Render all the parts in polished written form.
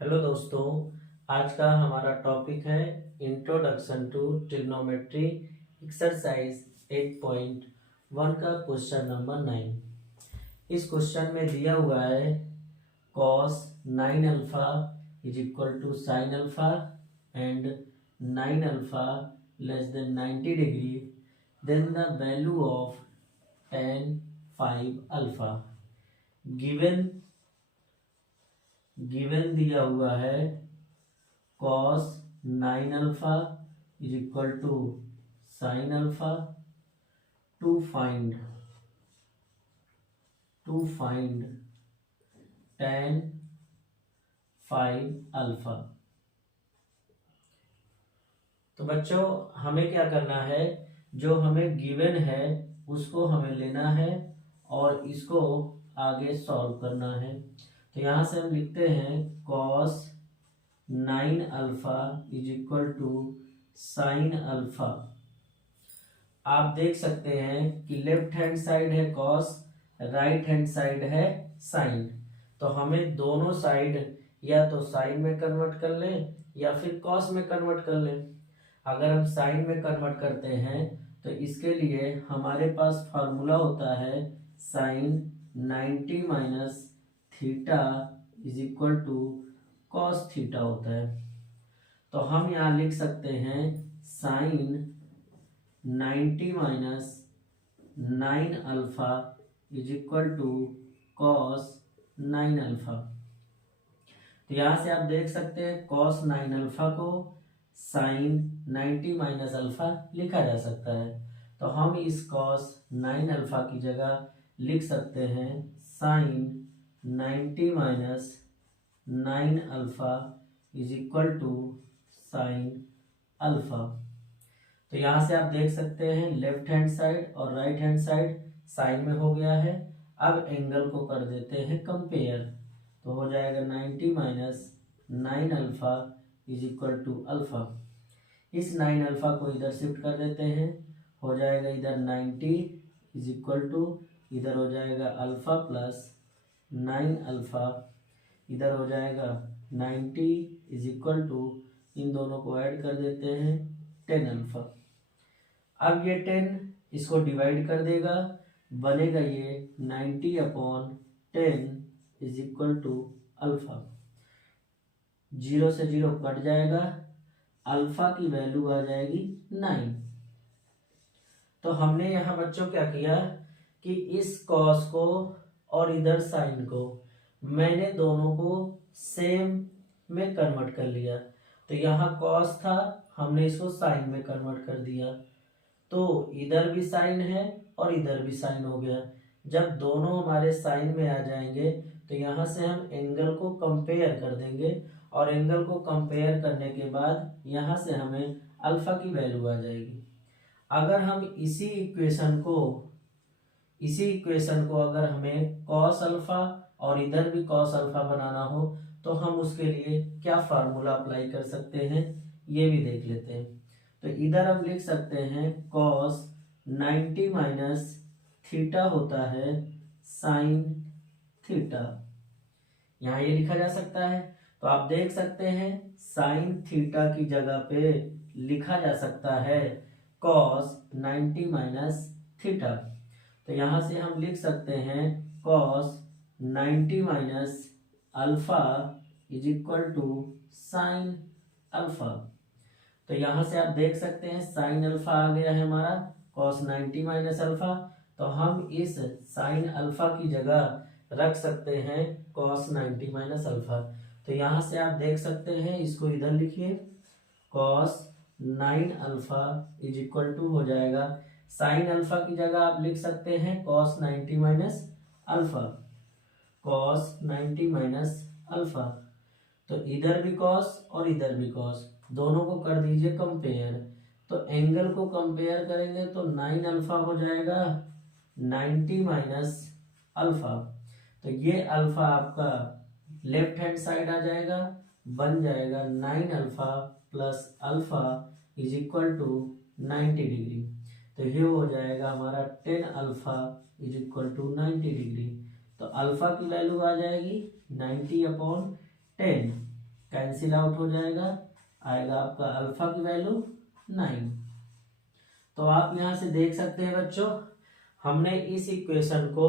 Hello दोस्तों, आज का हमारा टॉपिक है इंट्रोडक्शन टू ट्रिग्नोमेट्री एक्सरसाइज 8.1 का क्वेश्चन नंबर 9। इस क्वेश्चन में दिया हुआ है cos 9 alpha is equal to sine alpha and 9 alpha less than 90 degree, then the value of tan 5 alpha. Given दिया हुआ है cos 9 alpha is equal to sine alpha to find tan 5 alpha. तो बच्चों, हमें क्या करना है, जो हमें गिवन है उसको हमें लेना है और इसको आगे सॉल्व करना है। तो यहाँ से हम लिखते हैं cos 9 alpha is equal to sine alpha. आप देख सकते हैं कि लेफ्ट हैंड साइड है cos, राइट हैंड साइड है साइन। तो हमें दोनों साइड या तो साइन में कन्वर्ट कर लें या फिर cos में कन्वर्ट कर लें। अगर हम साइन में कन्वर्ट करते हैं तो इसके लिए हमारे पास फार्मूला होता है sine 90 minus theta is equal to cos theta होता है। तो हम यहाँ लिख सकते हैं sine 90 minus 9 alpha is equal to cos 9 alpha. तो यहाँ से आप देख सकते हैं कॉस 9 अल्फा को साइन 90 माइनस अल्फा लिखा जा सकता है। तो हम इस कॉस 9 अल्फा की जगह लिख सकते हैं sine 90 minus 9 alpha is equal to sine alpha. तो यहाँ से आप देख सकते हैं लेफ्ट हैंड साइड और राइट हैंड साइड साइन में हो गया है। अब एंगल को कर देते हैं कंपेयर, तो हो जाएगा 90 minus 9 alpha is equal to alpha. इस 9 अल्फा को इधर शिफ्ट कर देते हैं, हो जाएगा इधर 90 इज इक्वल टू, इधर हो जाएगा अल्फा प्लस 9 अल्फा, इधर हो जाएगा 90 इज इक्वल टू, इन दोनों को ऐड कर देते हैं 10 अल्फा। अब ये 10 इसको डिवाइड कर देगा, बनेगा ये 90 upon 10 is equal to alpha. 0 से 0 कट जाएगा, अल्फा की वैल्यू आ जाएगी 9। तो हमने यहाँ बच्चों क्या किया कि इस कॉस को और इधर साइन को मैंने दोनों को सेम में कन्वर्ट कर लिया। तो यहाँ कॉस था, हमने इसको साइन में कन्वर्ट कर दिया। तो इधर भी साइन है और इधर भी साइन हो गया। जब दोनों हमारे साइन में आ जाएंगे तो यहाँ से हम एंगल को कंपेयर कर देंगे और एंगल को कंपेयर करने के बाद यहाँ से हमें अल्फा की वैल्यू आ जाएगी। अगर हम इसी इक्वेशन को अगर हमें कॉस अल्फा और इधर भी कॉस अल्फा बनाना हो तो हम उसके लिए क्या फार्मूला अप्लाई कर सकते हैं, ये भी देख लेते हैं। तो इधर हम लिख सकते हैं कॉस 90 माइनस थीटा होता है साइन थीटा, यहाँ ये लिखा जा सकता है। तो आप देख सकते हैं साइन थीटा की जगह पे लिखा जा सकता है कॉस 90 माइनस थीटा। तो यहाँ से हम लिख सकते हैं cos 90 minus alpha is equal to sine alpha. तो यहाँ से आप देख सकते हैं साइन अल्फा आ गया है हमारा कॉस 90 माइनस अल्फा। तो हम इस साइन अल्फा की जगह रख सकते हैं कॉस 90 माइनस अल्फा। तो यहाँ से आप देख सकते हैं, इसको इधर लिखिए, cos 9 alpha is equal to हो जाएगा साइन अल्फा की जगह आप लिख सकते हैं cos 90 minus alpha, cos 90 minus alpha. तो इधर भी कॉस और इधर भी कॉस, दोनों को कर दीजिए कंपेयर। तो एंगल को कंपेयर करेंगे तो 9 अल्फा हो जाएगा 90 माइनस अल्फा। तो ये अल्फा आपका लेफ्ट हैंड साइड आ जाएगा, बन जाएगा 9 alpha plus alpha is equal to 90 degree. तो ये हो जाएगा हमारा 10 alpha is equal to 90 degree. तो अल्फा की वैल्यू आ जाएगी 90 अपॉन 10। कैंसिल आउट हो जाएगा, आएगा आपका अल्फा की वैल्यू 9। तो आप यहाँ से देख सकते हैं बच्चों, हमने इस इक्वेशन को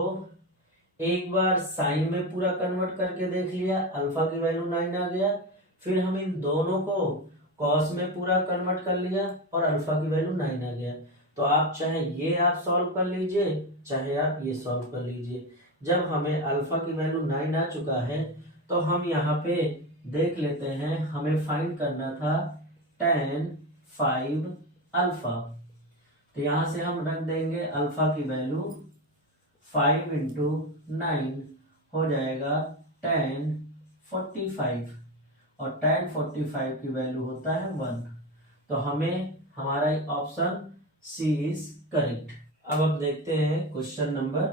एक बार साइन में पूरा कन्वर्ट करके देख लिया, अल्फा की वैल्यू 9 आ गया। फिर हम इन दोनों को कॉस में पूरा कन्वर्ट कर लिया और अल्फा की वैल्यू 9 आ गया। तो आप चाहे ये आप सॉल्व कर लीजिए, चाहे आप ये सॉल्व कर लीजिए। जब हमें अल्फा की वैल्यू 9 आ चुका है तो हम यहाँ पे देख लेते हैं, हमें फाइंड करना था tan 5 अल्फा। तो यहाँ से हम रख देंगे अल्फा की वैल्यू 5 इंटू 9 हो जाएगा tan 45, और tan 45 की वैल्यू होता है 1। तो हमें हमारा ऑप्शन सी इज करेक्ट। अब आप देखते हैं क्वेश्चन नंबर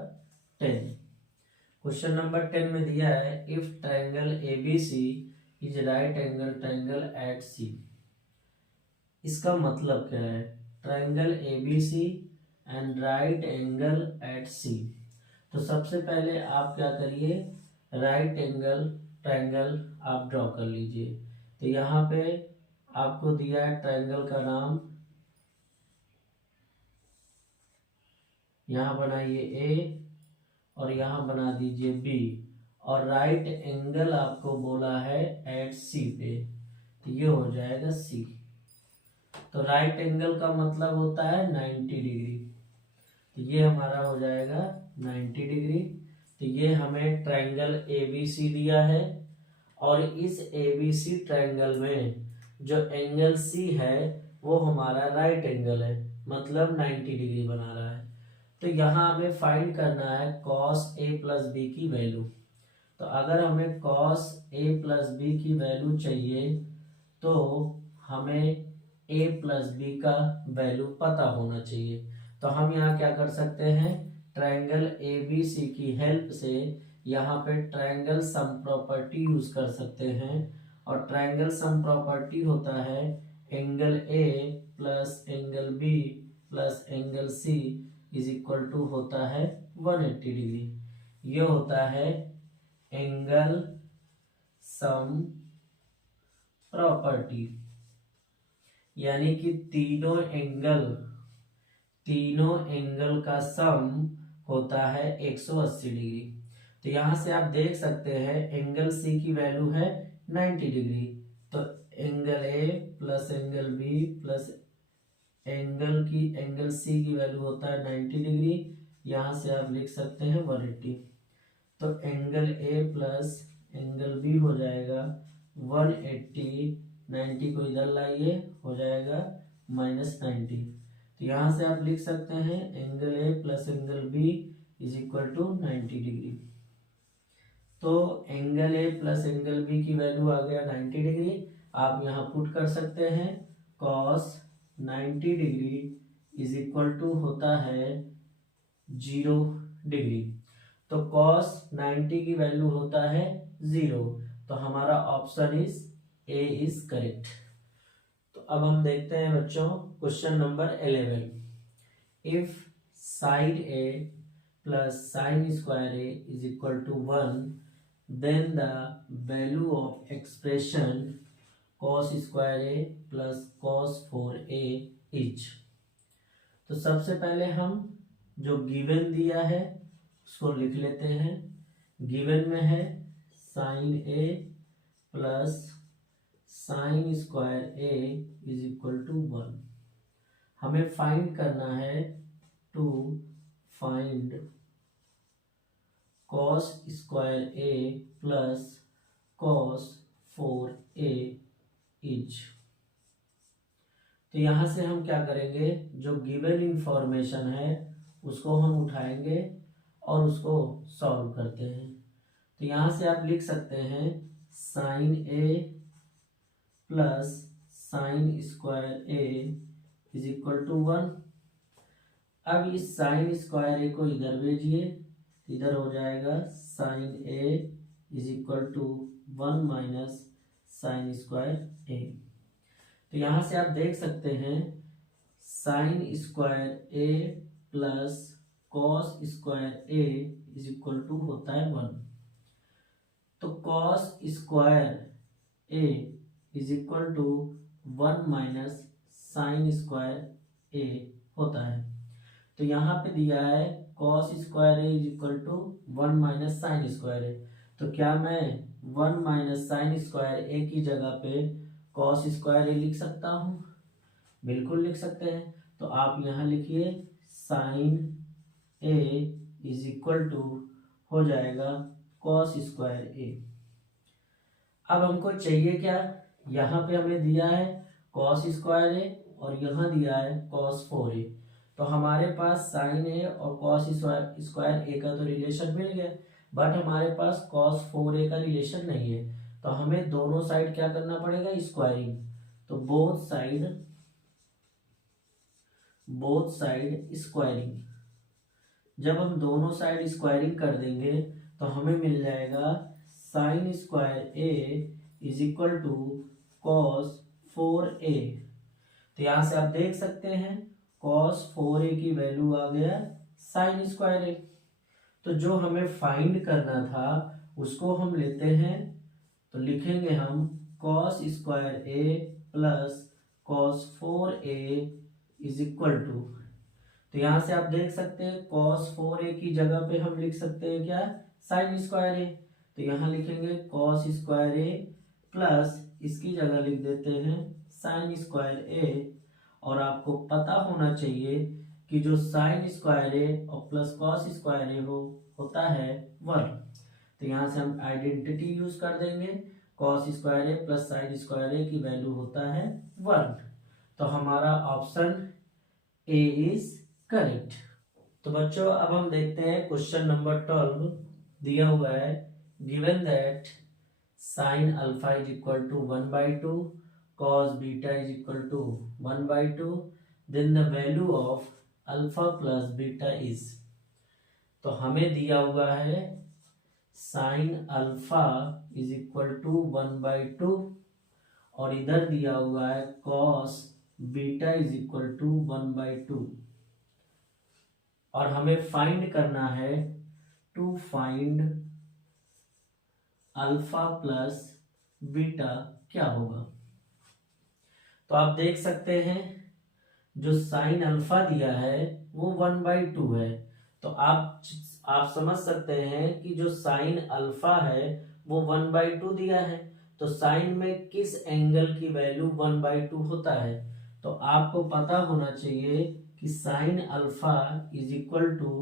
10। क्वेश्चन नंबर 10 में दिया है if triangle ABC is right angle triangle at C. इसका मतलब क्या है? Triangle ABC and right angle at C. तो सबसे पहले आप क्या करिए, राइट एंगल ट्रायंगल आप ड्रॉ कर लीजिए। तो यहाँ पे आपको दिया है ट्रायंगल का नाम, यहाँ बनाइए ए और यहाँ बना दीजिए बी, और राइट एंगल आपको बोला है एट सी पे, तो ये हो जाएगा सी। तो राइट एंगल का मतलब होता है 90 डिग्री, तो ये हमारा हो जाएगा 90 डिग्री। तो ये हमें ट्रायंगल एबीसी दिया है, और इस एबीसी ट्रायंगल में जो एंगल सी है वो हमारा राइट एंगल है, मतलब 90 डिग्री बना रहा है। तो यहाँ हमें फाइंड करना है cos a प्लस बी की वैल्यू। तो अगर हमें cos a प्लस बी की वैल्यू चाहिए तो हमें a प्लस बी का वैल्यू पता होना चाहिए। तो हम यहाँ क्या कर सकते हैं, ट्रायंगल ABC की हेल्प से यहाँ पे ट्रायंगल सम प्रॉपर्टी यूज कर सकते हैं। और ट्रायंगल सम प्रॉपर्टी होता है angle A plus angle B plus angle C is equal to होता है 180 डिग्री। ये होता है एंगल सम प्रॉपर्टी, यानी कि तीनों एंगल का सम होता है 180 डिग्री। तो यहां से आप देख सकते हैं एंगल सी की वैल्यू है 90 डिग्री, तो angle A plus angle B plus angle C की वैल्यू होता है 90 डिग्री। यहां से आप लिख सकते हैं 180। तो angle A plus angle B हो जाएगा 180, 90 को इधर लाइए हो जाएगा -90। तो यहां से आप लिख सकते हैं angle A plus angle B is equal to 90 degree. तो angle A plus angle B की वैल्यू आ गया 90 डिग्री। आप यहाँ पुट कर सकते हैं cos 90 degree is equal to होता है 0 डिग्री। तो cos 90 की वैल्यू होता है 0। तो हमारा option is A is correct. तो अब हम देखते हैं बच्चों question number 11। If sine A plus sine square A is equal to 1, then the value of expression cos square a plus cos 4a is। तो सबसे पहले हम जो गिवन दिया है उसको लिख लेते हैं। गिवन में है sine A plus sine square A is equal to 1। हमें फाइंड करना है to find cos square a plus cos 4a is. तो यहां से हम क्या करेंगे, जो गिवन इंफॉर्मेशन है उसको हम उठाएंगे और उसको सॉल्व करते हैं। तो यहां से आप लिख सकते हैं sine a plus sine square a is equal to 1। अब इस साइन स्क्वायर a को इधर भेजिए, इधर हो जाएगा sine a is equal to 1 minus sine square a। तो यहां से आप देख सकते हैं sine square a plus cos square a is equal to होता है 1। तो cos square A is equal to 1 minus sine square A होता है। तो यहाँ पे दिया है cos square A is equal to 1 minus sine square A. तो क्या मैं 1 माइनस साइन स्क्वायर ए की जगह पे कॉस स्क्वायर ए लिख सकता हूँ? बिल्कुल लिख सकते हैं। तो आप यहाँ लिखिए sine A is equal to हो जाएगा कॉस स्क्वायर ए। अब हमको चाहिए क्या? यहाँ पे हमें दिया है कॉस स्क्वायर ए और यहाँ दिया है कॉस 4a। तो हमारे पास साइन ए और कॉस स्क्वायर ए का तो रिलेशन मिल गया, बट हमारे पास कॉस 4a का रिलेशन नहीं है। तो हमें दोनों साइड क्या करना पड़ेगा? स्क्वायरिंग। तो बोथ साइड स्क्वायरिंग। जब हम दोनों साइड स्क्वायरिंग कर देंगे तो हमें मिल जाएगा sine square A is equal to cos 4a। तो यहाँ से आप देख सकते हैं कॉस 4a की वैल्यू आ गया साइन स्क्वायर ए। तो जो हमें फाइंड करना था उसको हम लेते हैं, तो लिखेंगे हम cos square A plus cos 4a is equal to. तो यहाँ से आप देख सकते हैं कॉस 4a की जगह पे हम लिख सकते हैं क्या? Sign square A. तो यहाँ लिखेंगे कॉस स्क्वायर ए प्लस इसकी जगह लिख देते हैं साइन स्क्वायर ए। और आपको पता होना चाहिए कि जो साइन स्क्वायर ए और प्लस कॉस स्क्वायर ए होता है 1। तो यहाँ से हम आइडेंटिटी यूज कर देंगे, cos square A plus sine square ए की वैल्यू होता है 1। तो हमारा ऑप्शन ए इज करेक्ट। तो बच्चों अब हम देखते हैं क्वेश्चन नंबर 12 दिया हुआ है given that sine alpha is equal to 1/2 cos beta is equal to 1/2 then the value of alpha plus beta is। तो हमें दिया हुआ है sine alpha is equal to 1/2 और इधर दिया हुआ है cos beta is equal to 1/2 और हमें फाइंड करना है to find alpha plus beta क्या होगा। तो आप देख सकते हैं जो साइन अल्फा दिया है वो 1/2 है। तो आप समझ सकते हैं कि जो साइन अल्फा है वो 1/2 दिया है, तो साइन में किस एंगल की वैल्यू 1/2 होता है। तो आपको पता होना चाहिए कि sine alpha is equal to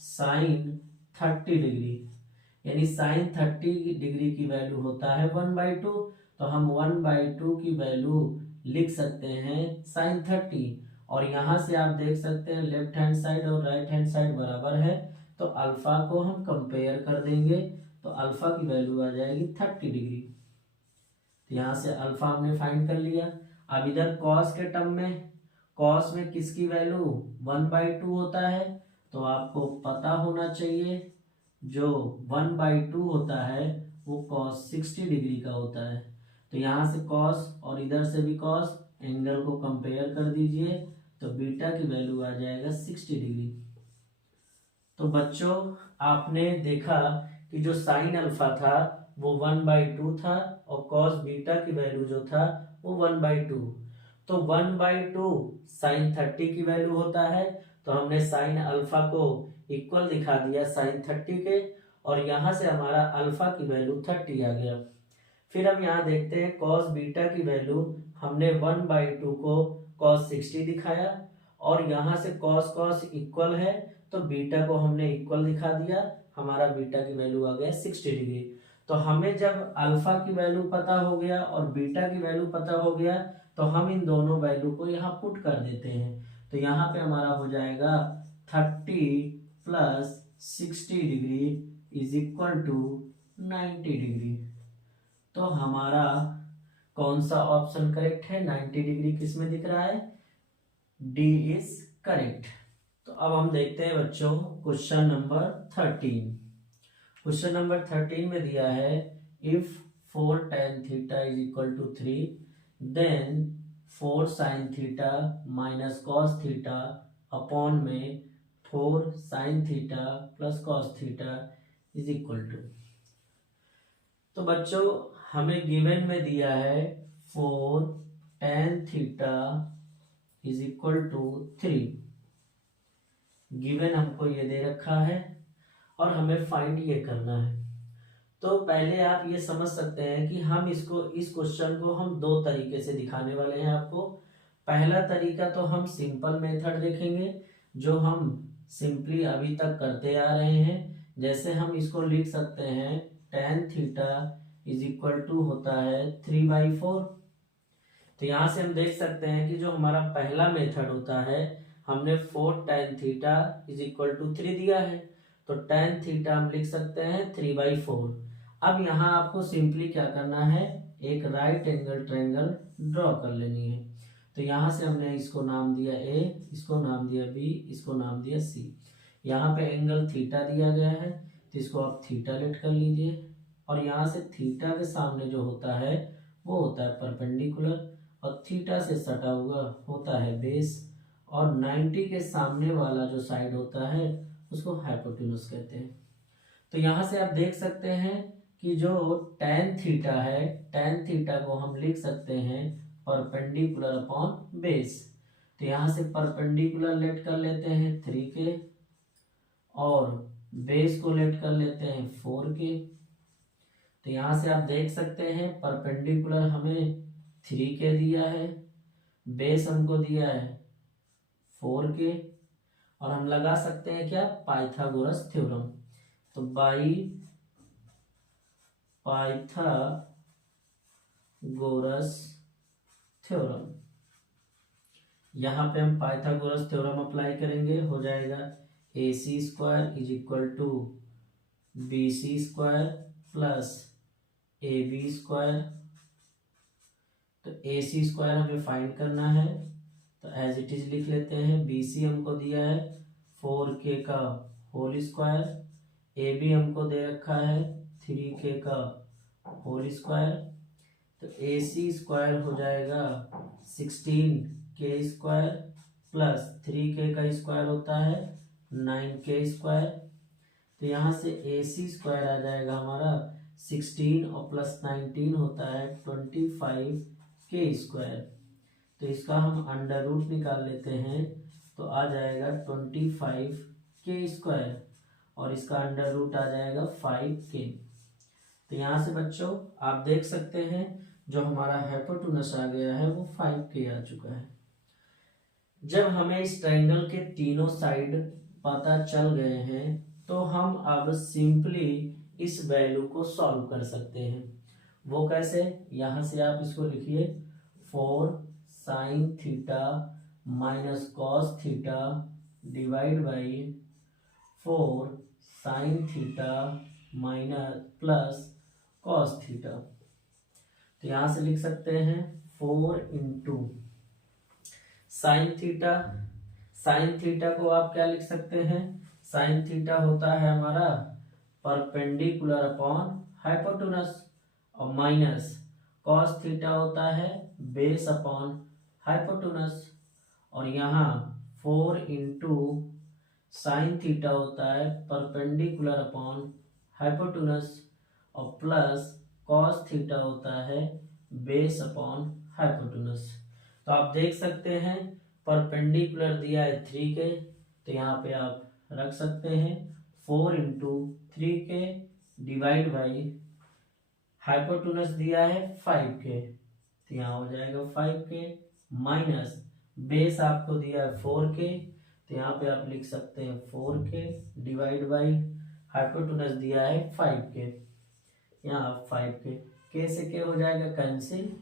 sine 30 degree, यानी साइन 30 डिग्री की वैल्यू होता है 1/2। तो हम 1/2 की वैल्यू लिख सकते हैं साइन 30। और यहाँ से आप देख सकते हैं लेफ्ट हैंड साइड और राइट हैंड साइड बराबर है, तो अल्फा को हम कंपेयर कर देंगे तो अल्फा की वैल्यू आ जाएगी 30 डिग्री। तो यहाँ से अल्फा हमने फाइंड कर लिया। अब इधर कॉस के टर्म में, कॉस में किसकी वैल्यू 1/2 होता है, तो आपको पता होना चाहिए जो 1/2 होता है वो कॉस 60 डिग्री का होता है। तो यहाँ से कॉस और इधर से भी कॉस, एंगल को कंपेयर कर दीजिए तो बीटा की वैल्यू आ जाएगा 60 डिग्री। तो बच्चों आपने देखा कि जो साइन अल्फा था वो 1/2 था और कॉस बीटा की वैल्यू जो था वो 1/2। तो 1/2 साइन 30 की वैल्यू होता है, तो हमने साइन अल्फा को इक्वल दिखा दिया साइन 30 के, और यहाँ से हमारा अल्फा की वैल्यू 30 आ गया। फिर हम यहाँ देखते हैं कॉस बीटा की वैल्यू हमने 1/2 को कॉस 60 दिखाया, और यहाँ से कॉस कॉस इक्वल है तो बीटा को हमने इक्वल दिखा दिया, हमारा बीटा की वैल्यू आ गया 60 डिग्री। तो हमें जब अल्फा की वैल्यू पता हो गया और बीटा की वैल्यू पता हो गया तो हम इन दोनों वैल्यू को यहाँ पुट कर देते हैं। तो यहाँ पे हमारा हो जाएगा 30 plus 60 degree is equal to 90 degree. तो हमारा कौन सा ऑप्शन करेक्ट है? 90 डिग्री किस में दिख रहा है? D is correct. तो अब हम देखते हैं बच्चों क्वेश्चन नंबर 13। क्वेश्चन नंबर 13 में दिया है if 4 tan theta is equal to 3 then 4 sin theta minus cos theta upon में 4 sin theta plus cos theta is equal to. तो बच्चों हमें गिवन में दिया है 4 tan theta is equal to 3। Given हमको ये दे रखा है और हमें फाइंड ये करना है। तो पहले आप ये समझ सकते हैं कि हम इसको, इस क्वेश्चन को हम दो तरीके से दिखाने वाले हैं आपको। पहला तरीका तो हम सिंपल मेथड देखेंगे, जो हम सिंपली अभी तक करते आ रहे हैं। जैसे हम इसको लिख सकते हैं tan theta is equal to होता है 3/4। तो यहाँ से हम देख सकते हैं कि जो हमारा पहला मेथड होता है, हमने 4 tan theta is equal to 3 दिया है, तो tan थीटा हम लिख सकते हैं 3/4। अब यहाँ आपको सिंपली क्या करना है, एक राइट एंगल ट्रायंगल ड्रॉ कर लेनी है। तो यहाँ से हमने इसको नाम दिया A, इसको नाम दिया B, इसको नाम दिया C। यहाँ पे एंगल थीटा दिया गया है, तो इसको आप थीटा लेट कर लीजिए। और यहाँ से थीटा के सामने जो होता है वो होता है परपेंडिकुलर, और थीटा से सटा हुआ होता है बेस, और 90 के सामने वाला जो साइड होता है उसको हाइपोटेन्यूज कहते हैं। तो यहाँ से आप देख सकते हैं कि जो tan थीटा है, tan थीटा को हम लिख सकते हैं परपेंडिकुलर अपॉन बेस। तो यहाँ से परपेंडिकुलर लेट कर लेते हैं 3 के, और बेस को लेट कर लेते हैं 4 के। तो यहाँ से आप देख सकते हैं परपेंडिकुलर हमें 3 के दिया है, बेस हमको दिया है 4 के, और हम लगा सकते हैं क्या, पाइथागोरस थ्योरम। तो बाई पाइथागोरस थ्योरम, यहाँ पे हम पाइथागोरस थ्योरम अप्लाई करेंगे, हो जाएगा AC² is equal to BC² plus AB²। तो AC² हमें फाइंड करना है, तो एज इट इज लिख लेते हैं। BC हमको दिया है 4K का होल स्क्वायर, AB हमको दे रखा है 3K का होल स्क्वायर। तो AC² हो जाएगा 16K² प्लस 3K का स्क्वायर होता है 9K²। तो यहाँ से AC² आ जाएगा हमारा 16 और प्लस 19 होता है 25K²। तो इसका हम अंडर रूट निकाल लेते हैं, तो आ जाएगा 25K², और इसका अंडर रूट आ जाएगा 5K। तो यहाँ से बच्चों आप देख सकते हैं जो हमारा हाइपोटेन्यूज आ गया है वो 5K आ चुका है। जब हमें इस ट्रायंगल के तीनों साइड पता चल गए हैं, तो हम अब सिंपली इस वैल्यू को सॉल्व कर सकते हैं। वो कैसे, यहाँ से आप इसको लिखिए 4 sin theta minus cos theta divide by 4 sin theta minus plus cos theta. तो यहाँ से लिख सकते हैं 4 into sine theta. Sine theta को आप क्या लिख सकते हैं, साइन थीटा होता है हमारा परपेंडिकुलर अपॉन हाइपोटेन्यूज, और माइनस कॉस थीटा होता है बेस अपॉन हाइपोटेन्यूज। और यहाँ 4 इंटू साइन थीटा होता है परपेंडिकुलर अपॉन हाइपोटेन्यूज, और प्लस कॉस थीटा होता है बेस अपॉन हाइपोटेन्यूज। तो आप देख सकते हैं परपेंडिकुलर दिया है 3K, तो यहाँ पे आप रख सकते हैं 4 into 3K divide by hypotenuse दिया है 5K, तो यहाँ हो जाएगा 5K माइनस बेस आपको दिया है 4K, तो यहाँ पे आप लिख सकते हैं 4K डिवाइड बाई हाइपोटेन्यूज दिया है 5K, यहाँ 5K। K से K हो जाएगा कैंसिल,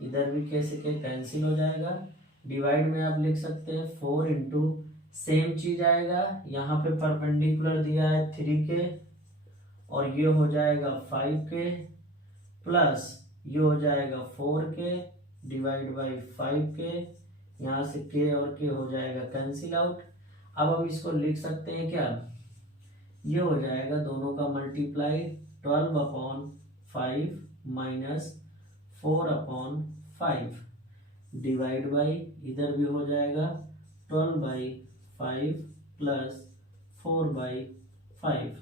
इधर भी K से K कैंसिल हो जाएगा। डिवाइड में आप लिख सकते हैं 4 इंटू सेम चीज आएगा, यहाँ पे परपेंडिकुलर दिया है 3K, और ये हो जाएगा 5K प्लस ये हो जाएगा 4K डिवाइड बाई 5K, यहाँ से K और K हो जाएगा कैंसिल आउट। अब हम इसको लिख सकते हैं क्या, ये हो जाएगा दोनों का मल्टीप्लाई 12/5 माइनस 4/5 डिवाइड बाई इधर भी हो जाएगा 12/5 प्लस 4/5।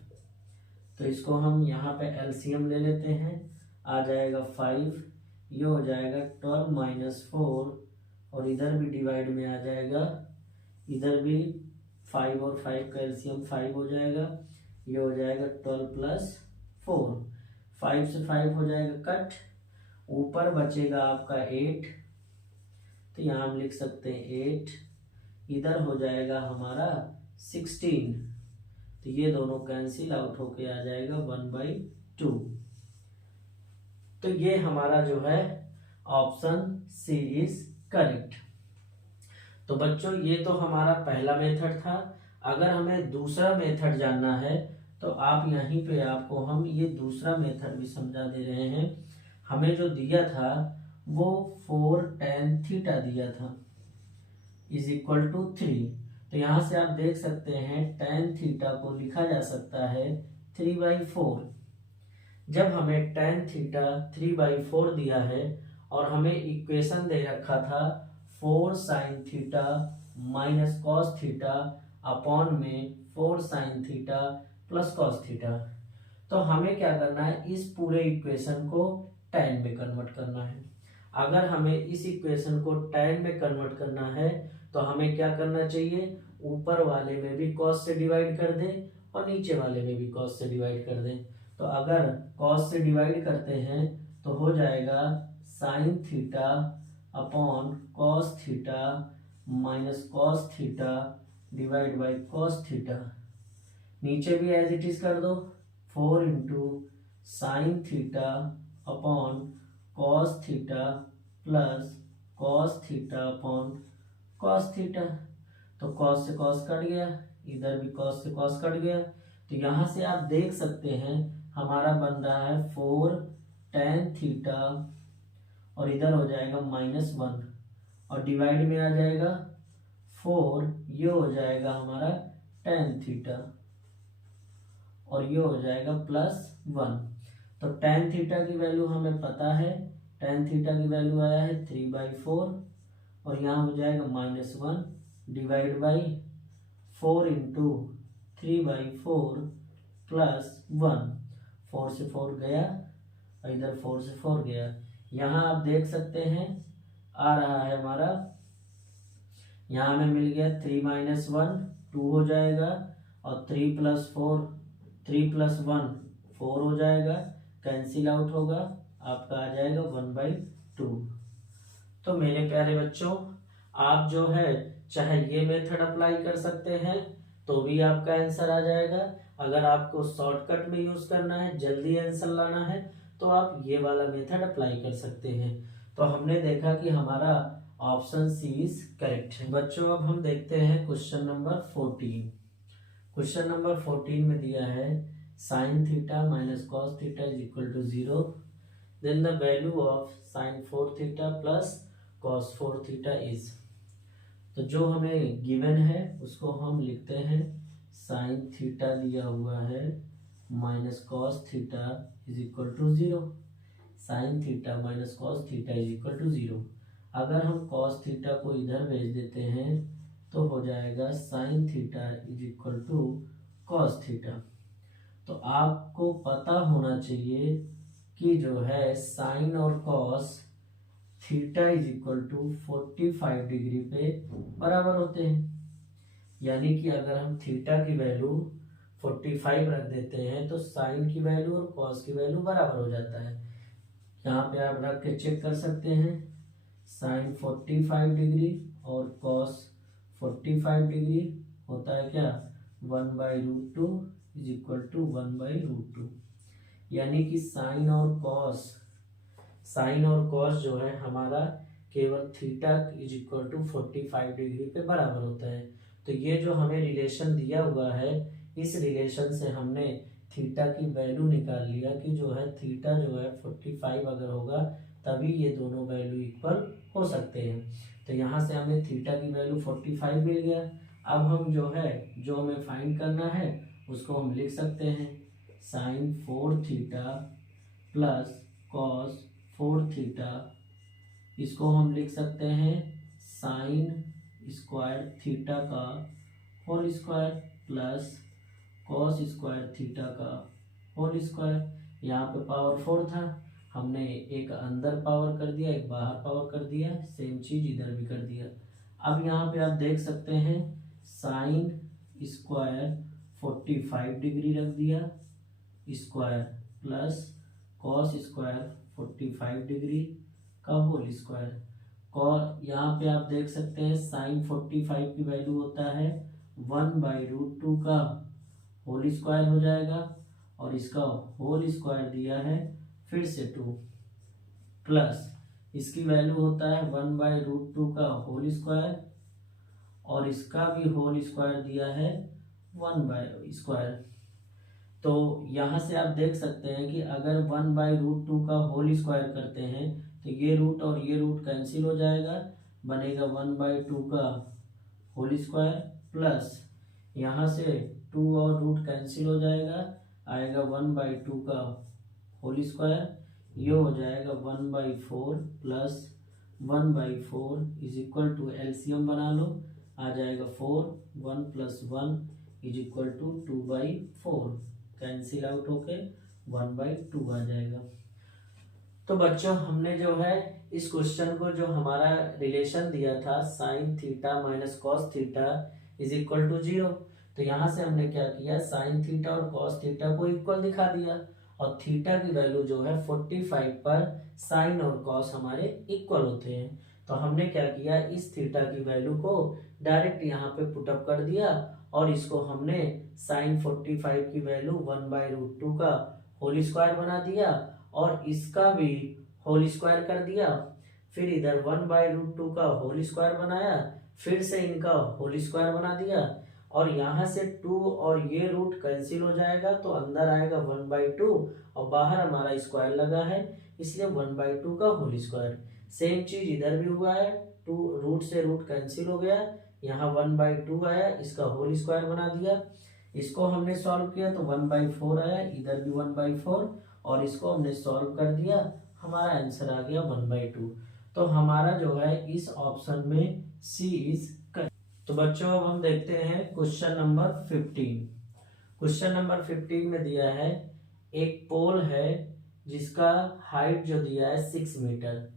तो इसको हम यहाँ पे एलसीएम ले लेते हैं। आ जाएगा 5, ये हो जाएगा 12 माइनस 4, और इधर भी डिवाइड में आ जाएगा, इधर भी 5 और 5 का एलसीएम 5 हो जाएगा, ये हो जाएगा 12 प्लस 4, 5 से 5 हो जाएगा कट, ऊपर बचेगा आपका 8, तो यहाँ हम लिख सकते हैं 8, इधर हो जाएगा हमारा 16, तो ये दोनों कैंसिल आउट होके आ जाएगा 1/2। तो ये हमारा जो है ऑप्शन सी इज करेक्ट। तो बच्चों ये तो हमारा पहला मेथड था। अगर हमें दूसरा मेथड जानना है तो आप यहीं पे आपको हम ये दूसरा मेथड भी समझा दे रहे हैं। हमें जो दिया था वो 4 tan थीटा दिया था इज इक्वल टू 3। तो यहाँ से आप देख सकते हैं tan थीटा को लिखा जा सकता है 3/4। जब हमें tan थीटा 3/4 दिया है और हमें इक्वेशन दे रखा था 4 sin theta minus cos theta upon में 4 sin theta plus cos theta, तो हमें क्या करना है, इस पूरे इक्वेशन को tan में कन्वर्ट करना है। अगर हमें इस इक्वेशन को tan में कन्वर्ट करना है तो हमें क्या करना चाहिए, ऊपर वाले में भी cos से डिवाइड कर दें और नीचे वाले में भी cos से डिवाइड कर दें। तो अगर cos से डिवाइड करते हैं तो हो जाएगा sin theta upon cos theta minus cos theta divide by cos theta. नीचे भी एज इट इज कर दो, 4 into sine theta upon cos theta plus cos theta upon cos theta. तो cos से cos कट गया, इधर भी cos से cos कट गया। तो यहाँ से आप देख सकते हैं हमारा बन रहा है 4 tan थीटा और इधर हो जाएगा -1 और डिवाइड में आ जाएगा 4, ये हो जाएगा हमारा tan थीटा और ये हो जाएगा +1। तो tan थीटा की वैल्यू हमें पता है, tan थीटा की वैल्यू आया है 3/4 और यहाँ हो जाएगा -1 डिवाइड बाई 4 इंटू 3/4 प्लस 1, 4 से 4 गया और इधर 4 से 4 गया। यहाँ आप देख सकते हैं आ रहा है हमारा, यहाँ हमें मिल गया 3 - 1 2 हो जाएगा और 3 + 4 3 + 1 4 हो जाएगा, कैंसिल आउट होगा, आपका आ जाएगा 1/2। तो मेरे प्यारे बच्चों, आप जो है चाहे ये मेथड अप्लाई कर सकते हैं तो भी आपका आंसर आ जाएगा। अगर आपको शॉर्टकट में यूज करना है, जल्दी आंसर लाना है, तो आप ये वाला मेथड अप्लाई कर सकते हैं। तो हमने देखा कि हमारा ऑप्शन सी इज करेक्ट है। बच्चों अब हम देखते हैं क्वेश्चन नंबर 14। क्वेश्चन नंबर 14 में दिया है sin theta minus cos theta is equal to 0, then the value of sin 4 theta plus cos 4 theta is. तो जो हमें गिवन है उसको हम लिखते हैं sin थीटा दिया हुआ है minus cos theta is equal to 0। sin theta minus cos theta is equal to 0। अगर हम cos थीटा को इधर भेज देते हैं तो हो जाएगा sin theta is equal to cos theta. तो आपको पता होना चाहिए कि जो है sin और cos theta is equal to 45 degree पे बराबर होते हैं। यानी कि अगर हम थीटा की वैल्यू 45 रख देते हैं तो साइन की वैल्यू और कॉस की वैल्यू बराबर हो जाता है। यहाँ पे आप रख के चेक कर सकते हैं, साइन 45 डिग्री और कॉस 45 डिग्री होता है क्या, 1/√2 इज इक्वल टू 1/√2। यानी कि साइन और कॉस जो है हमारा केवल theta is equal to 45 degree पे बराबर होता है। तो ये जो हमें रिलेशन दिया हुआ है, इस रिलेशन से हमने थीटा की वैल्यू निकाल लिया कि जो है थीटा जो है 45 अगर होगा तभी ये दोनों वैल्यू इक्वल हो सकते हैं। तो यहाँ से हमें थीटा की वैल्यू 45 मिल गया। अब हम जो हमें फाइंड करना है उसको हम लिख सकते हैं sine 4 theta plus cos 4 theta, इसको हम लिख सकते हैं साइन स्क्वायर थीटा का whole square plus cos square theta का होल स्क्वायर। यहाँ पे पावर 4 था, हमने एक अंदर पावर कर दिया, एक बाहर पावर कर दिया, सेम चीज इधर भी कर दिया। अब यहाँ पे आप देख सकते हैं साइन स्क्वायर 45 डिग्री रख दिया square plus cos square 45 degree का होल स्क्वायर। यहाँ पे आप देख सकते हैं साइन 45 की वैल्यू होता है 1/√2 का होल स्क्वायर हो जाएगा, और इसका होल स्क्वायर दिया है फिर से 2 प्लस इसकी वैल्यू होता है 1/√2 का होल स्क्वायर, और इसका भी होल स्क्वायर दिया है 1/स्क्वायर। तो यहाँ से आप देख सकते हैं कि अगर 1/√2 का होल स्क्वायर करते हैं तो ये रूट और ये रूट कैंसिल हो जाएगा, बनेगा 1/2 का होल स्क्वायर प्लस यहाँ से 2 और रूट कैंसिल हो जाएगा, आएगा 1/2 का होल स्क्वायर। ये हो जाएगा 1/4 plus 1/4 is equal to LCM बना लो, आ जाएगा 4, 1 + 1 is equal to 2/4, cancel out होके 1/2 आ जाएगा। तो बच्चों हमने जो है इस क्वेश्चन को जो हमारा रिलेशन दिया था sine theta minus cos theta is equal to 0, तो यहाँ से हमने क्या किया साइन थीटा और कॉस थीटा को इक्वल दिखा दिया, और थीटा की वैल्यू जो है 45 पर साइन और कॉस हमारे इक्वल होते हैं। तो हमने क्या किया इस थीटा की वैल्यू को डायरेक्ट यहाँ पे पुटअप कर दिया, और इसको हमने साइन 45 की वैल्यू 1/√2 का होल स्क्वायर बना दिया, और इसका भी होल स्क्वायर कर दिया, फिर इधर 1/√2 का होल स्क्वायर बनाया, फिर से इनका होल स्क्वायर बना दिया, और यहाँ से 2 और ये रूट कैंसिल हो जाएगा, तो अंदर आएगा 1/2 और बाहर हमारा स्क्वायर लगा है इसलिए 1/2 का होल स्क्वायर। सेम चीज इधर भी हुआ है, 2 रूट से रूट कैंसिल हो गया, यहाँ 1/2 आया, इसका होल स्क्वायर बना दिया, इसको हमने सॉल्व किया तो 1/4 आया, इधर भी 1/4, और इसको हमने सॉल्व कर दिया, हमारा आंसर आ गया 1/2। तो हमारा जो है इस ऑप्शन में सी इज करेक्ट। तो बच्चों अब हम देखते हैं क्वेश्चन नंबर 15। क्वेश्चन नंबर 15 में दिया है एक पोल है जिसका हाइट जो दिया है 6 मीटर।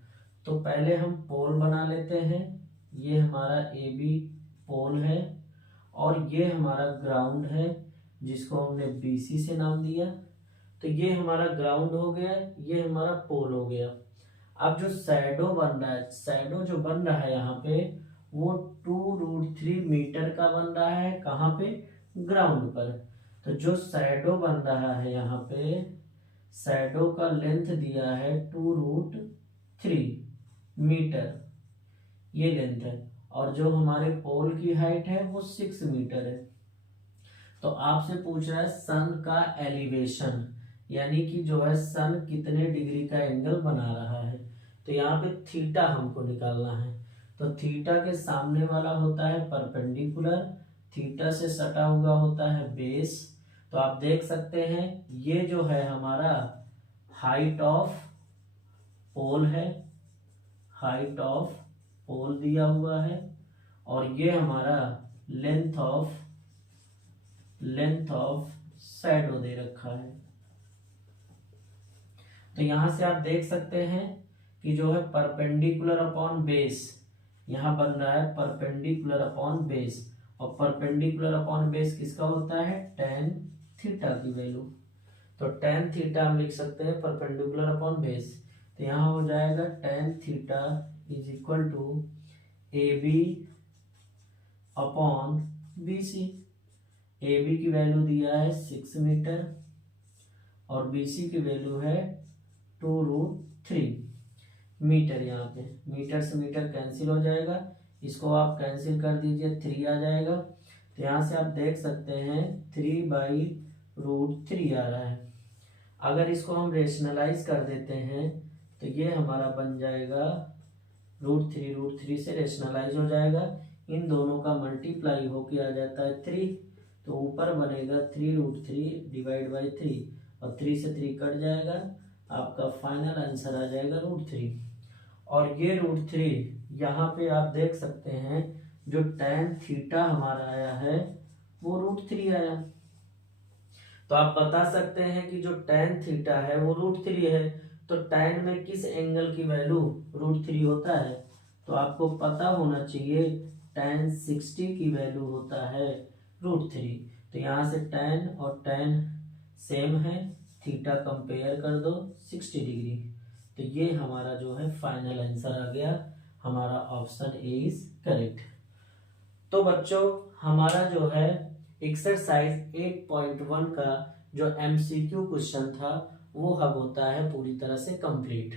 तो पहले हम पोल बना लेते हैं, ये हमारा ए बी पोल है, और ये हमारा ग्राउंड है जिसको हमने BC से नाम दिया। तो ये हमारा ग्राउंड हो गया, ये हमारा पोल हो गया। अब जो शैडो बन रहा है, शैडो जो बन रहा है यहाँ पे वो 2√3 मीटर का बन रहा है, कहाँ पे ग्राउंड पर। तो जो शैडो बन रहा है यहाँ पे, शैडो का लेंथ दिया है 2√3 मीटर, ये लेंथ है, और जो हमारे पोल की हाइट है वो 6 मीटर है। तो आपसे पूछ रहा है सन का एलिवेशन, यानी कि जो है सन कितने डिग्री का एंगल बना रहा है। तो यहाँ पे थीटा हमको निकालना है। तो थीटा के सामने वाला होता है परपेंडिकुलर, थीटा से सटा हुआ होता है बेस। तो आप देख सकते हैं ये जो है हमारा हाइट ऑफ पोल है, हाइट ऑफ पोल दिया हुआ है, और ये हमारा लेंथ ऑफ शैडो दे रखा है। तो यहां से आप देख सकते हैं कि जो है परपेंडिकुलर अपॉन बेस, यहां बन रहा है परपेंडिकुलर अपॉन बेस, और परपेंडिकुलर अपॉन बेस किसका होता है tan थीटा की वैल्यू। तो tan थीटा हम लिख सकते हैं परपेंडिकुलर अपॉन बेस। तो यहाँ हो जाएगा tan theta is equal to AB upon BC। AB की वैल्यू दिया है 6 मीटर और BC की वैल्यू है 2√3 मीटर। यहाँ पे मीटर से मीटर कैंसिल हो जाएगा, इसको आप कैंसिल कर दीजिए, 3 आ जाएगा। तो यहाँ से आप देख सकते हैं 3/√3 आ रहा है। अगर इसको हम रेशनलाइज कर देते हैं तो ये हमारा बन जाएगा √3 से रेशनलाइज हो जाएगा, इन दोनों का मल्टीप्लाई होके आ जाता है 3, तो ऊपर बनेगा 3√3 डिवाइड बाई 3, और 3 से 3 कट जाएगा, आपका फाइनल आंसर आ जाएगा √3। और ये √3 यहाँ पे आप देख सकते हैं जो tan थीटा हमारा आया है वो √3 आया। तो आप बता सकते हैं कि जो tan थीटा है वो √3 है, तो tan में किस एंगल की वैल्यू √3 होता है, तो आपको पता होना चाहिए tan 60 की वैल्यू होता है √3। तो यहाँ से tan और tan सेम है, थीटा कंपेयर कर दो 60 डिग्री। तो ये हमारा जो है फाइनल आंसर आ गया, हमारा ऑप्शन ए इज करेक्ट। तो बच्चों हमारा जो है एक्सरसाइज 8.1 का जो MCQ क्वेश्चन था वो अब होता है पूरी तरह से कंप्लीट।